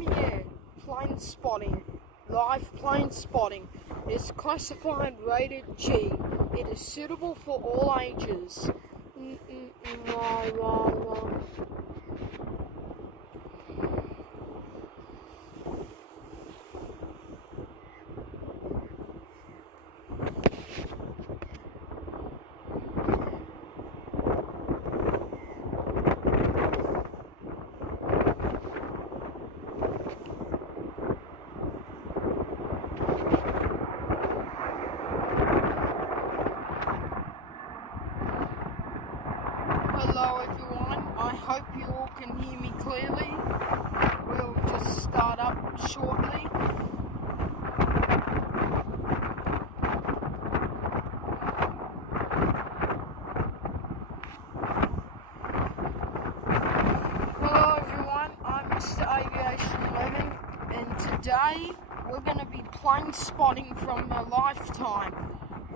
yeah, plane spotting, live plane spotting is classified rated G. It is suitable for all ages. Hello everyone, I hope you all can hear me clearly. We'll just start up shortly. Hello everyone, I'm Mr. Aviation 11 and today we're going to be plane spotting from a lifetime.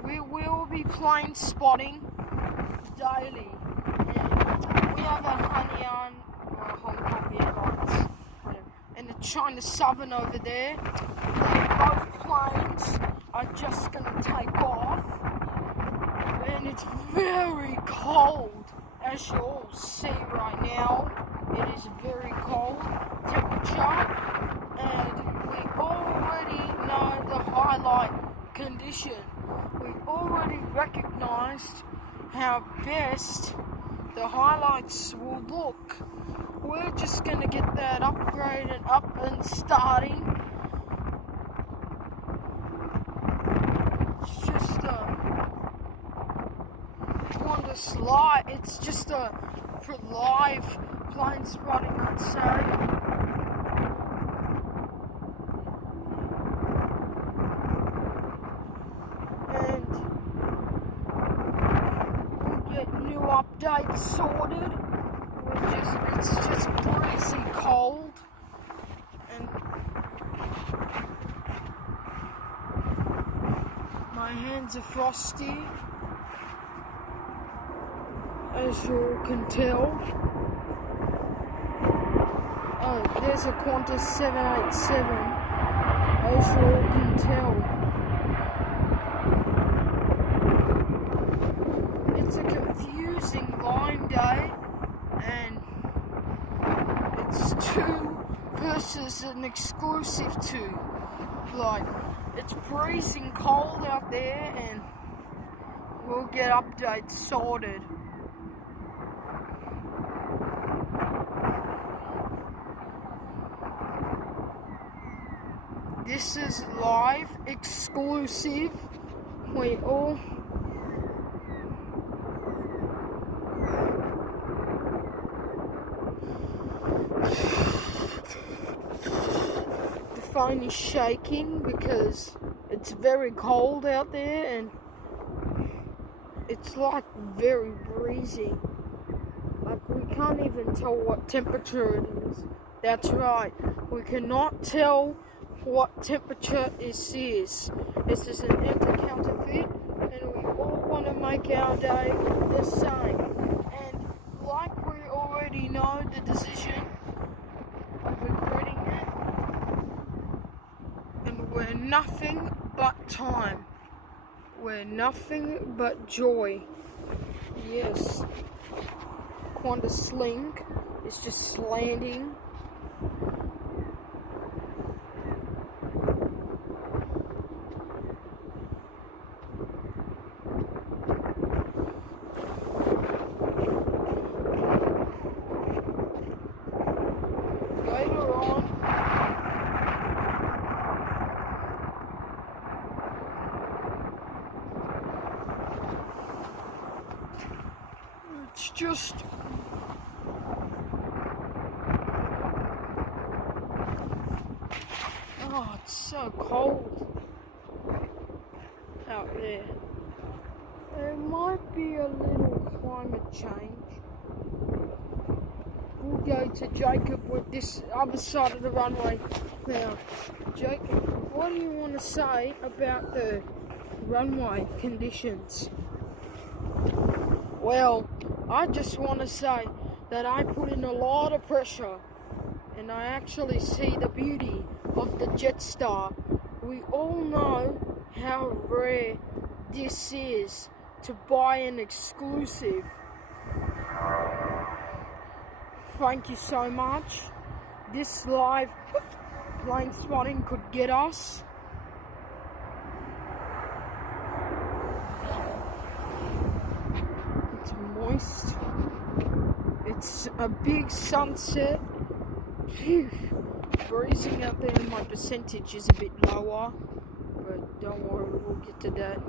We will be plane spotting daily. We have a Hainan or Hong Kong Airlines and the China Southern over there. Both planes are just going to take off, and it's very cold, as you all see right now. It is very cold temperature, and we already know the highlight condition. We already recognized how best the highlights will look. We're just going to get that upgraded up and starting. It's just it's just a live plane spotting, I'd say. New updates sorted. It's just breezy cold, and my hands are frosty, as you all can tell. Oh, there's a Qantas 787, as you all can tell. It's a confusing line day, and it's 2 versus an exclusive 2. Like, it's freezing cold out there, and we'll get updates sorted. This is live, exclusive. We all the phone is shaking because it's very cold out there, and it's like very breezy. Like, we can't even tell what temperature it is. That's right, we cannot tell what temperature this is. This is an empty counterfeit, and we all want to make our day the same. And like we already know the decision of regretting it, and we're nothing but time. We're nothing but joy. Yes. Qantas Sling is just landing. Later on, it's just it's so cold out there. There might be a little climate change. We'll go to Jacob with this other side of the runway. Now, Jacob, what do you want to say about the runway conditions? Well, I just want to say that I put in a lot of pressure and I actually see the beauty of the Jetstar. We all know how rare this is to buy an exclusive. Thank you so much. This live plane spotting could get us. It's moist. It's a big sunset. Phew. Freezing out there. My percentage is a bit lower, but don't worry, we'll get to that.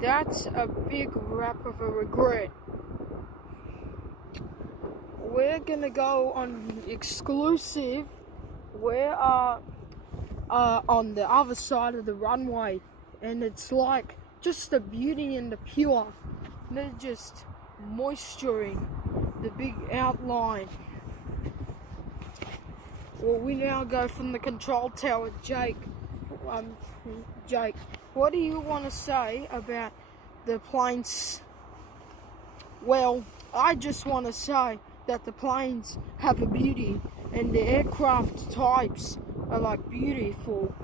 That's a big wrap of a regret. We're gonna go on exclusive. We're on the other side of the runway, and it's like just the beauty and the pure. They're just moisturing the big outline. Well, we now go from the control tower. Jake, what do you want to say about the planes? Well, I just want to say that the planes have a beauty, and the aircraft types are like beautiful.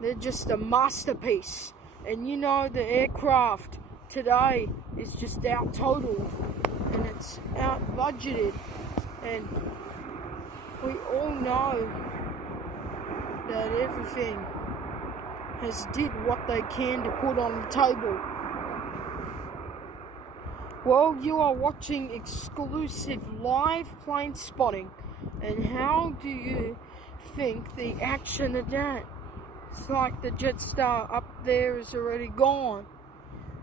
They're just a masterpiece. And you know, the aircraft today is just out totaled, and it's out budgeted, and we all know that everything has did what they can to put on the table. Well, you are watching exclusive live plane spotting, and how do you think the action of that? It's like the Jetstar up there is already gone.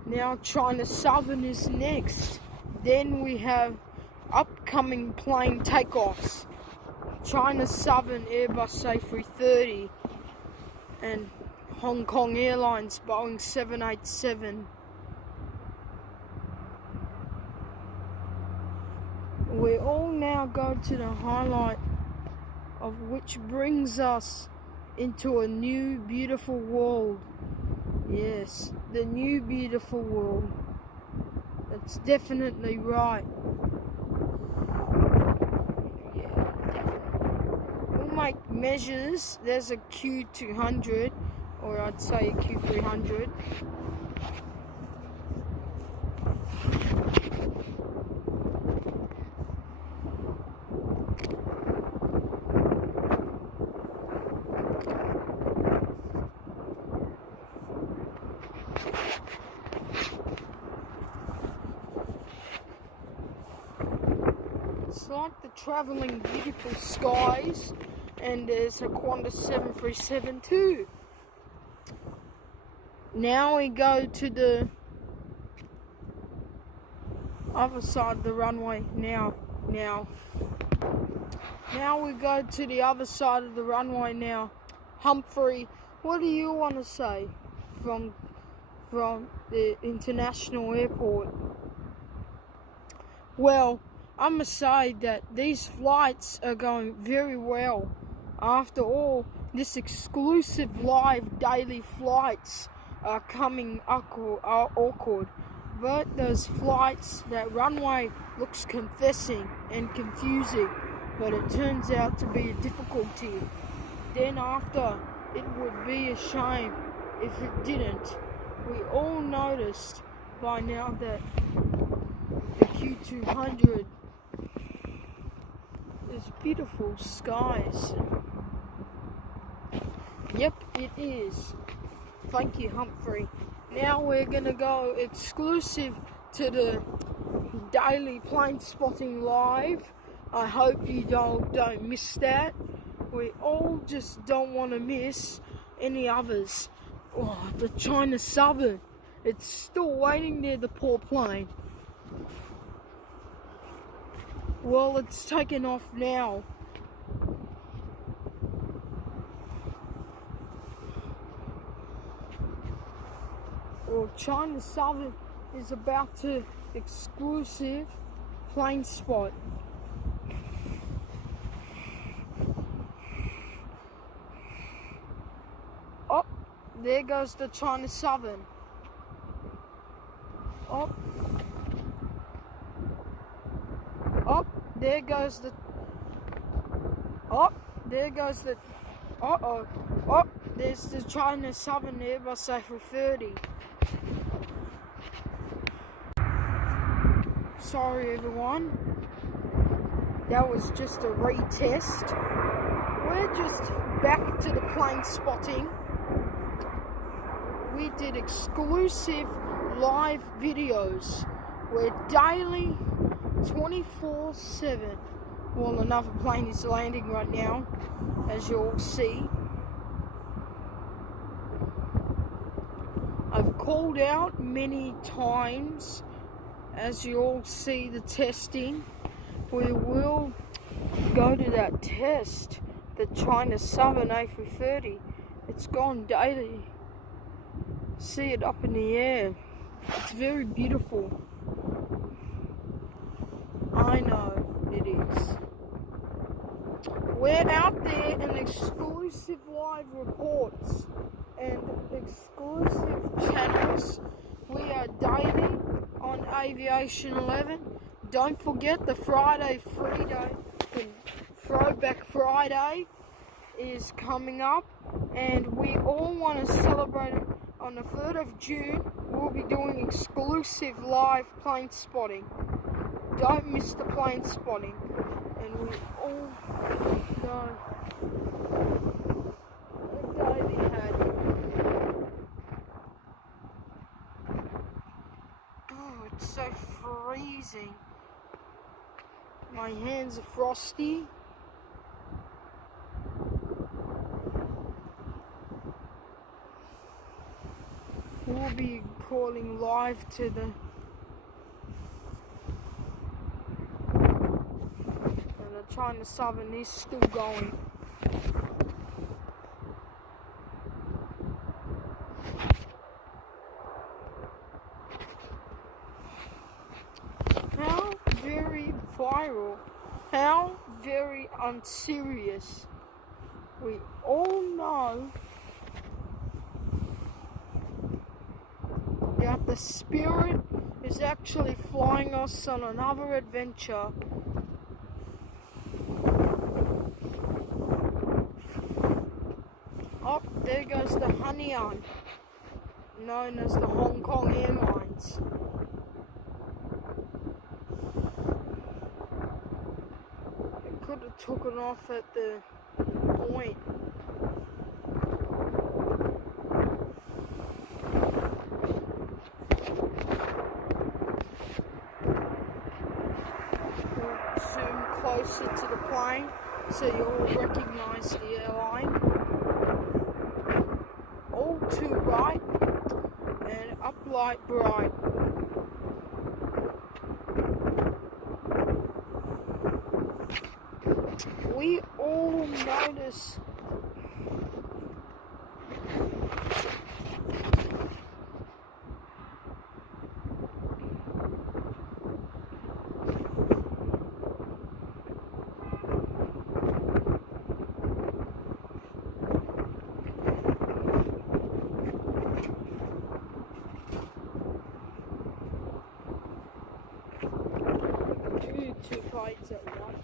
Now China Southern is next. Then we have upcoming plane takeoffs. China Southern Airbus A330 and Hong Kong Airlines Boeing 787. We all now go to the highlight of which brings us into a new beautiful world. Yes, the new beautiful world. That's definitely right. We'll make measures. There's a Q200, or I'd say a Q300. It's like the travelling beautiful skies, and there's a Qantas 737 too. Now we go to the other side of the runway. Now we go to the other side of the runway now. Humphrey, what do you want to say from the international airport? Well, I must say that these flights are going very well. After all, this exclusive live daily flights are coming awkward. But those flights, that runway looks confessing and confusing, but it turns out to be a difficulty. Then after, it would be a shame if it didn't. We all noticed by now that the Q200 is beautiful skies. Yep, it is. Thank you, Humphrey. Now we're gonna go exclusive to the daily plane spotting live. I hope you don't miss that. We all just don't want to miss any others. Oh, the China Southern. It's still waiting there, the poor plane. Well, it's taken off now. Well, China Southern is about to exclusive plane spot. Oh, there goes the China Southern. Oh, there goes the Oh, there goes the... Uh-oh. Oh, there's the China Southern Airbus A330. Sorry everyone. That was just a retest. We're just back to the plane spotting. We did exclusive live videos. We're daily 24/7. Well, another plane is landing right now, as you all see. I've called out many times, as you all see the testing. We will go to that test, the China Southern A330. It's gone daily. See it up in the air. It's very beautiful. I know it is. We're out there in exclusive live reports and exclusive channels. We are daily on Aviation 11. Don't forget the Friday free day, the Throwback Friday is coming up, and we all want to celebrate it on the 3rd of June. We'll be doing exclusive live plane spotting. Don't miss the plane spotting. And we all know what day we had. Oh, it's so freezing. My hands are frosty. We'll be calling live to the... And the China Southern is still going. How very viral. How very unserious. We all know that the Spirit is actually flying us on another adventure. Oh, there goes the Hanyang, known as the Hong Kong Airlines. It could have taken off at the point. Zoom closer to the plane so you all recognize the airline. All to right and up light bright. We all notice two planes at once.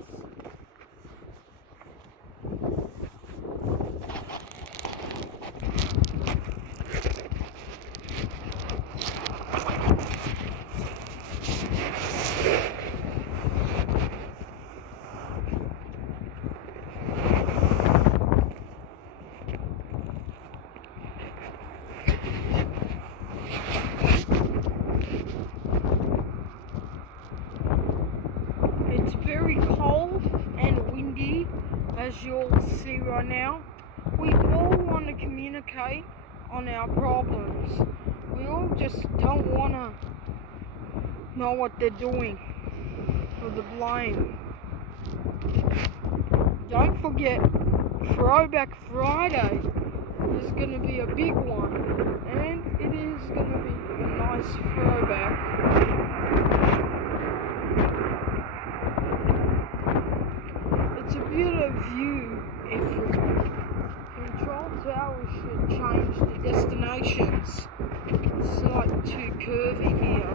It's very cold and windy, as you all see right now. We all want to communicate on our problems. We all just don't want to know what they're doing for the blame. Don't forget, Throwback Friday is going to be a big one, and it is going to be a nice throwback. It's a beautiful view, everyone. Control Tower should change the destinations. It's like too curvy here.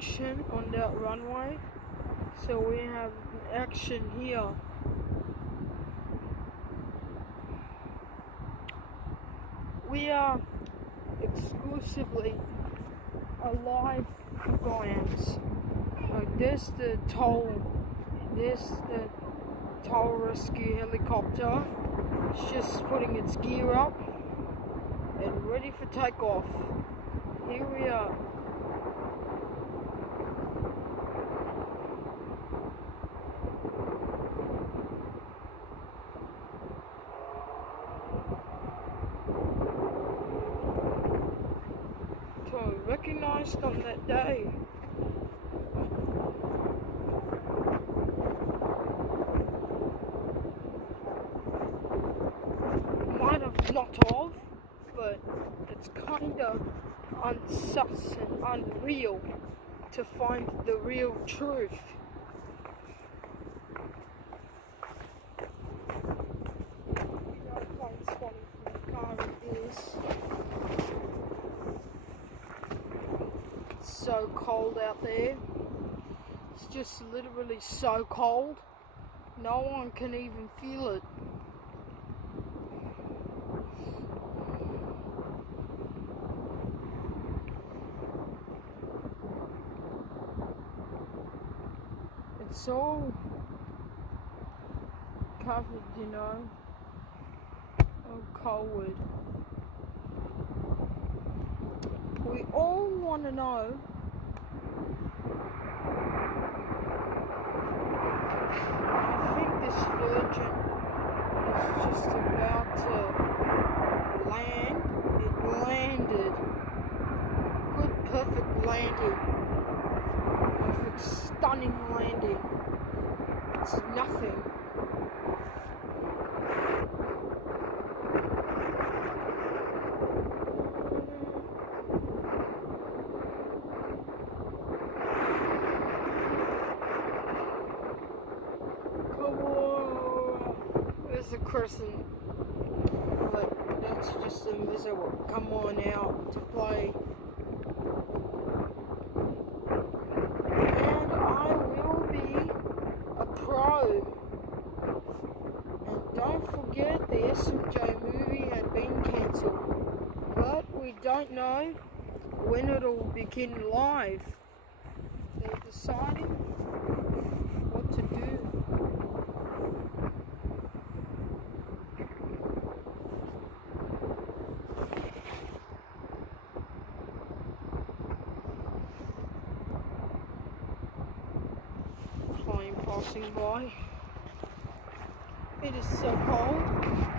action on that runway. So we have action here. We are exclusively a live glance. There's the toll rescue helicopter. It's just putting its gear up and ready for takeoff. Here we are. So recognized on that day. Might have not of, but it's kind of unsus and unreal to find the real truth. You know, plane spotting from the car is. It's so cold out there. It's just literally so cold. No one can even feel it. It's all covered, you know, all cold. We all want to know I think this Virgin is just about to land. It landed. Good, perfect landing. Perfect, stunning landing. It's nothing. There's a crescent, but that's just invisible. Come on out to play. And I will be a pro. And don't forget the SMJ movie had been cancelled. But we don't know when it'll begin live. They're deciding what to do. Plane passing by. It is so cold.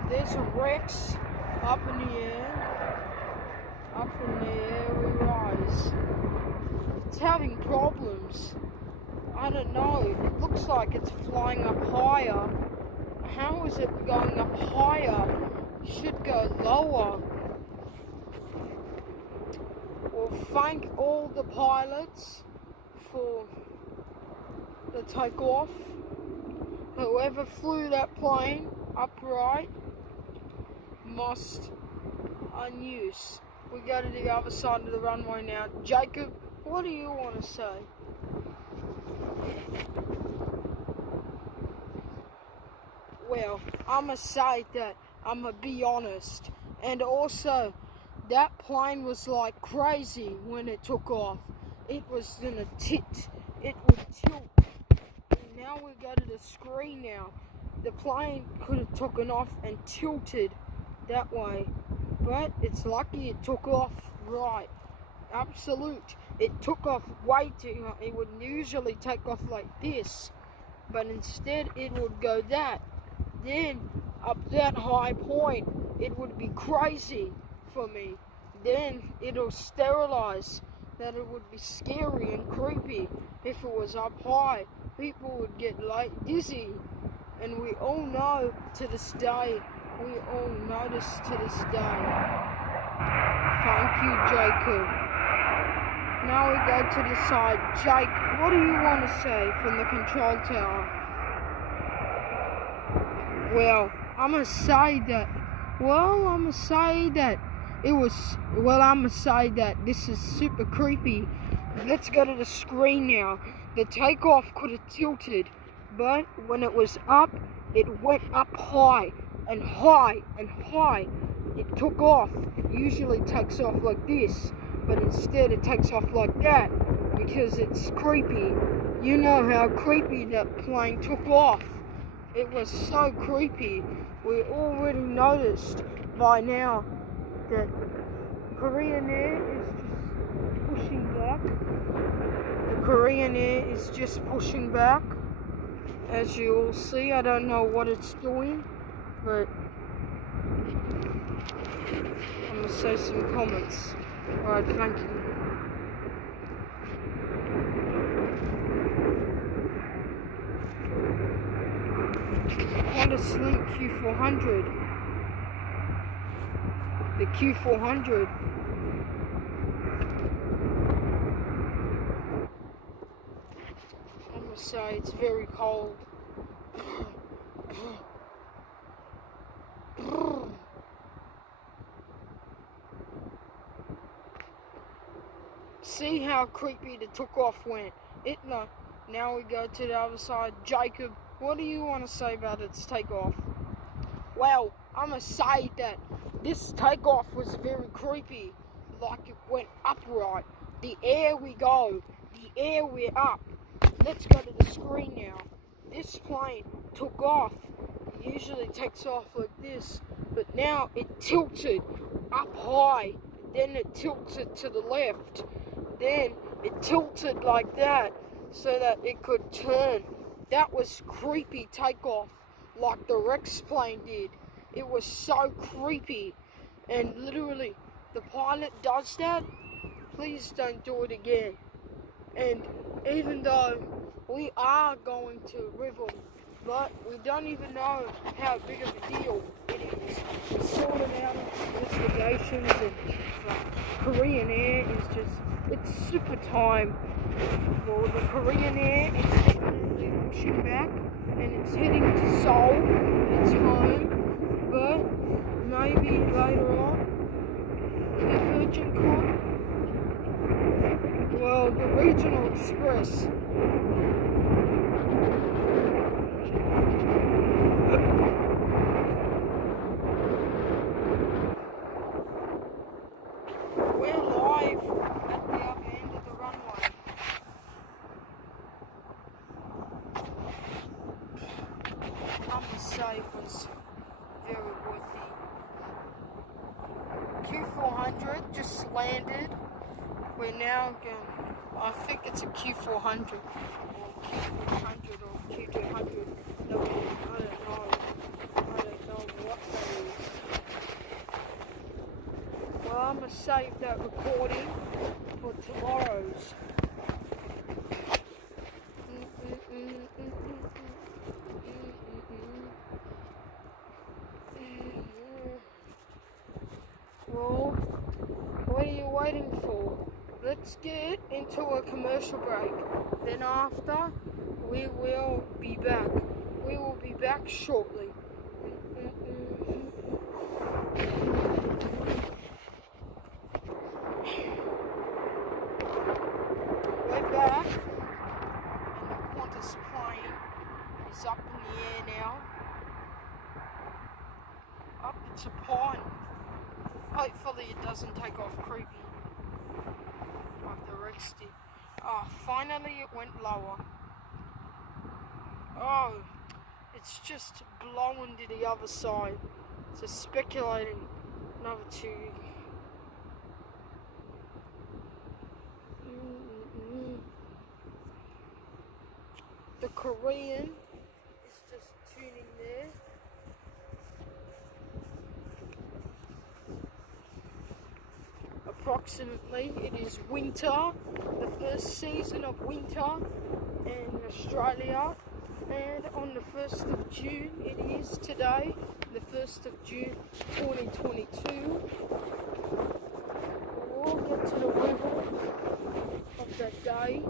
There's a Rex up in the air. Up in the air we rise. It's having problems. I don't know. It looks like it's flying up higher. How is it going up higher? It should go lower. Well, thank all the pilots for the takeoff. Whoever flew that plane upright must unuse. We go to the other side of the runway now. Jacob, what do you want to say? Well, I'ma say that I'ma be honest. And also, that plane was like crazy when it took off. It was in a tit. It would tilt. And now we go to the screen now. The plane could have taken off and tilted that way. But it's lucky it took off right. Absolute. It took off way too high. It would usually take off like this. But instead it would go that. Then up that high point, it would be crazy for me. Then it'll sterilize. That it would be scary and creepy if it was up high. People would get like dizzy. And we all know to this day, we all know this to this day. Thank you, Jacob. Now we go to the side. Jake, what do you want to say from the control tower? Well, I'ma say that this is super creepy let's go to the screen now. The takeoff could have tilted, but when it was up, it went up high and high and high. It took off. It usually takes off like this, but instead it takes off like that because it's creepy. You know how creepy that plane took off. It was so creepy. We already noticed by now that Korean Air is just pushing back. The Korean Air is just pushing back. As you all see, I don't know what it's doing, but I'm going to say some comments. Alright, thank you. Qantas Link Q400. The Q400. I'm going to say it's very cold. See how creepy the took off went. No. Now we go to the other side. Jacob, what do you want to say about its takeoff? Well, I'm going to say that this takeoff was very creepy. Like it went upright. The air we go. The air we're up. Let's go to the screen now. This plane took off. It usually takes off like this. But now it tilted up high. Then it tilted to the left. Then it tilted like that so that it could turn. That was creepy takeoff, like the Rex plane did. It was so creepy. And literally, the pilot does that. Please don't do it again. And even though we are going to River, but we don't even know how big of a deal it is. We sorted out investigations, and Korean Air is just, it's super time. Well, the Korean Air is definitely pushing back, and it's heading to Seoul, its home, but maybe later on, the Virgin Corp, well, the Regional Express. We're live at the other end of the runway. I must say it was very worthy. Q400 just landed. We're now going, I think it's a Q400 or Q400 or Q200. No, I don't know. I don't know what that is. Well, I'm going to save that recording for tomorrow's. Well, what are you waiting for? Let's get into a commercial break. Then after, we will be back. We will be back shortly. We're back, and the Qantas plane is up in the air now. Up to pine. Hopefully it doesn't take off creepy like the Rex did. Oh, finally it went lower. Oh, it's just blowing to the other side. So speculating another 2. The Korean is just tuning there. Approximately, it is winter, the first season of winter in Australia, and on the 1st of June, it is today, the 1st of June 2022. We'll get to the weather of that day.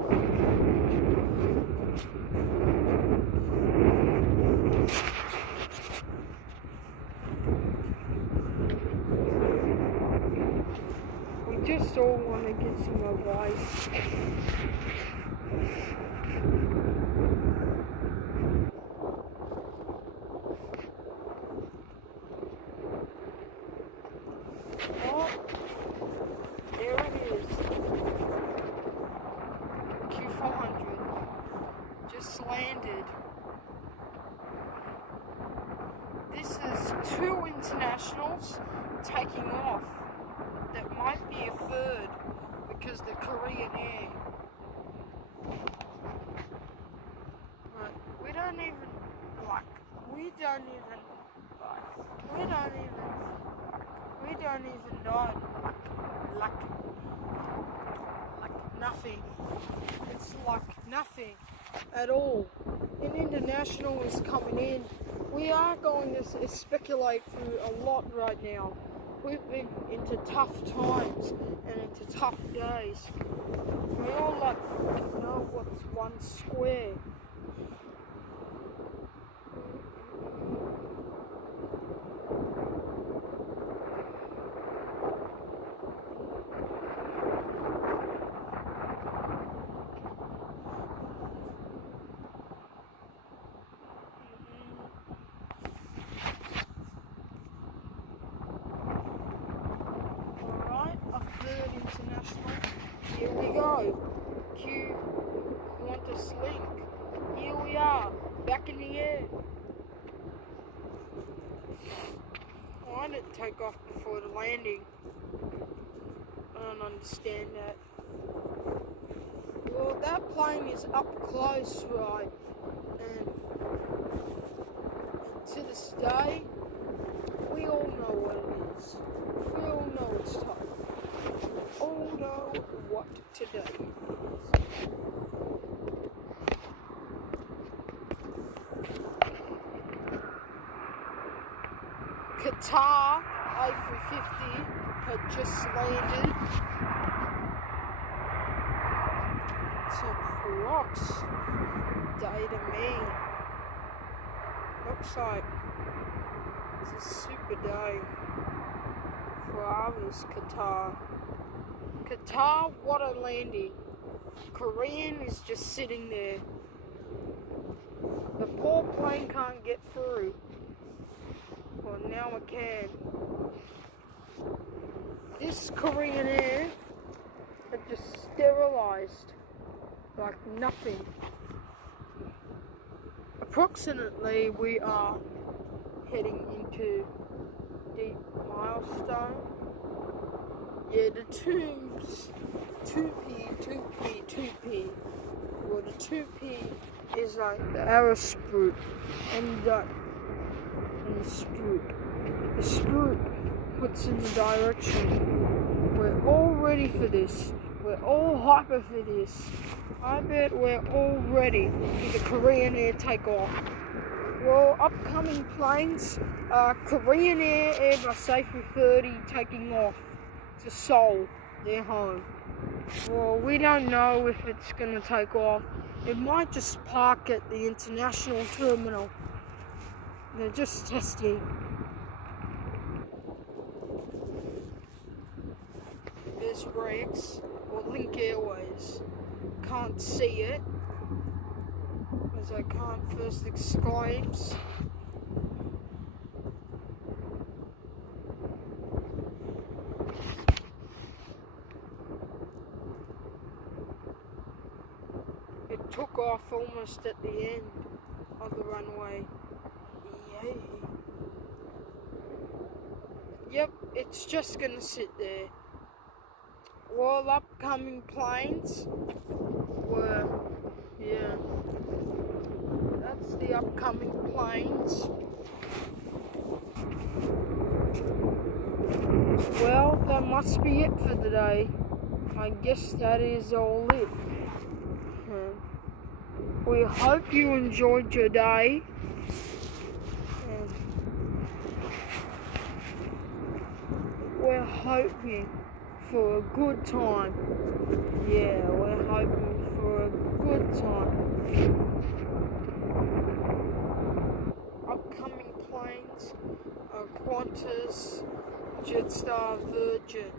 We just all want to get some advice. Oh, there it is. Q400 just landed. This is 2 internationals taking off. That might be a third because the Korean Air. But we don't even know like nothing. It's like nothing at all. An international is coming in. We are going to speculate through a lot right now. We've been into tough times and into tough days. We all know what's one square. International. Here we go. Q Qantas Link. Here we are, back in the air. Why did it take off before the landing? I don't understand that. Well, that plane is up close, right? And to this day, we all know what it is. We all know it's tough. All know what today is. Qatar A350 had just landed. It's a prox day to me. Looks like it's a super day for others, Qatar. Qatar, what a landing. Korean is just sitting there. The poor plane can't get through. Well, now it can. This Korean Air had just sterilized like nothing. Approximately, we are heading into deep milestone. Yeah, the tubes, 2P. Well, the 2P is like the arrow sprue, and the sprue. The sprue puts in the direction. We're all ready for this. We're all hyper for this. I bet we're all ready for the Korean Air takeoff. Well, upcoming planes, Korean Air Airbus A330 taking off to Seoul, their home. Well, we don't know if it's going to take off. It might just park at the international terminal. They're just testing. There's Rex, or Link Airways. Can't see it, as I can't first exclaims. It took off almost at the end of the runway. Yay. Yep, it's just gonna sit there. Well, upcoming planes were, yeah, that's the upcoming planes. Well, that must be it for today. I guess that is all it. We hope you enjoyed your day. And we're hoping for a good time. Yeah, we're hoping for a good time. Upcoming planes are Qantas, Jetstar, Virgin.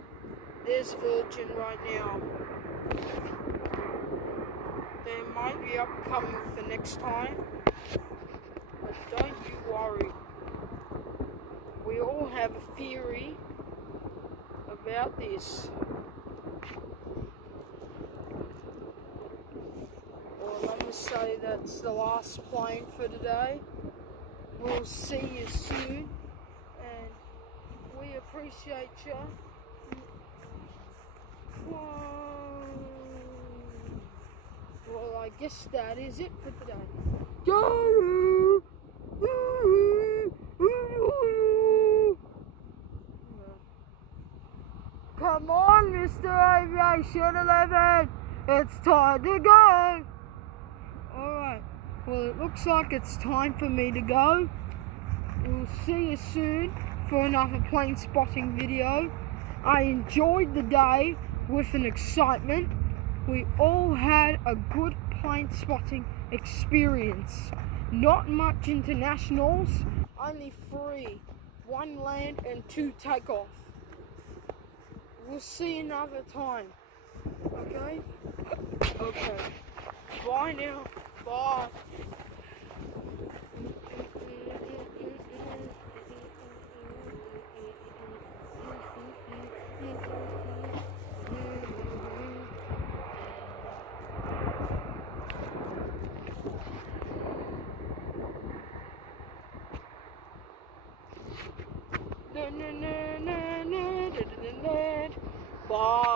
There's Virgin right now. They might be upcoming for next time, but don't you worry. We all have a theory about this. Well, let me say that's the last plane for today. We'll see you soon, and we appreciate you. Well, I guess that is it for today. Come on, Mr. Aviation 11, it's time to go. Alright, well, it looks like it's time for me to go. We'll see you soon for another plane spotting video. I enjoyed the day with an excitement. We all had a good plane spotting experience. Not much internationals, only 3. 1 land and 2 takeoff. We'll see you another time. Okay? Okay. Bye now. Bye. Bye.